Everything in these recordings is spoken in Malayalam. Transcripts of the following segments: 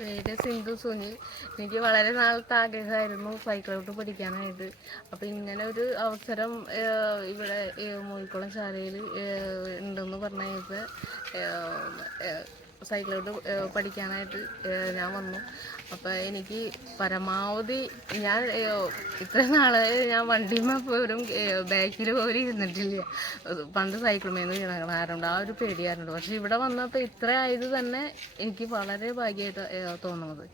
പേര് സിന്ധു സുനിൽ. എനിക്ക് വളരെ നാളത്തെ ആഗ്രഹമായിരുന്നു സൈക്കിളോട്ട് പഠിക്കാനായിട്ട്. അപ്പം ഇങ്ങനെ ഒരു അവസരം ഇവിടെ മൂഴിക്കുളം ശാലയിൽ ഉണ്ടെന്ന് പറഞ്ഞു കഴിഞ്ഞപ്പോൾ സൈക്കിളോട്ട് പഠിക്കാനായിട്ട് ഞാൻ വന്നു. അപ്പോൾ എനിക്ക് പരമാവധി ഞാൻ ഇത്രയും നാളായി ഞാൻ വണ്ടിമേ പോലും ബാക്കിൽ പോലും ഇരുന്നിട്ടില്ല. പണ്ട് സൈക്കിളിൽ വീണാറുണ്ട്, ആ ഒരു പേടിയാറുണ്ട്. പക്ഷെ ഇവിടെ വന്നപ്പോൾ ഇത്ര ആയത് തന്നെ എനിക്ക് വളരെ ഭാഗ്യമായിട്ട് തോന്നുന്നത്.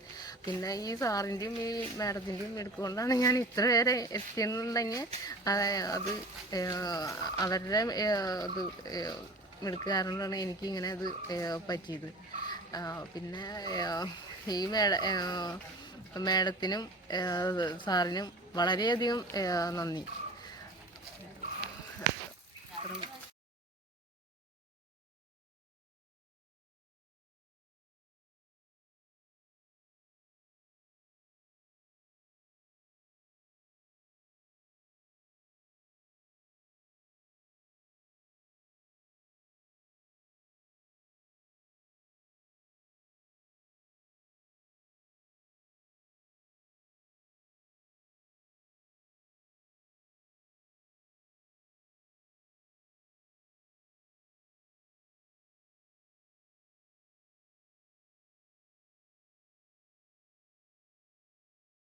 പിന്നെ ഈ സാറിൻ്റെയും ഈ മാഡത്തിൻ്റെയും എടുക്കൊണ്ടാണ് ഞാൻ ഇത്ര വരെ എത്തിയെന്നുണ്ടെങ്കിൽ അത് അവരുടെ ഇത് മിടുക്ക് കാരണമാണ് എനിക്കിങ്ങനെ ഇത് പറ്റിയത്. പിന്നെ ഈ മാഡത്തിനും സാറിനും വളരെയധികം നന്ദി.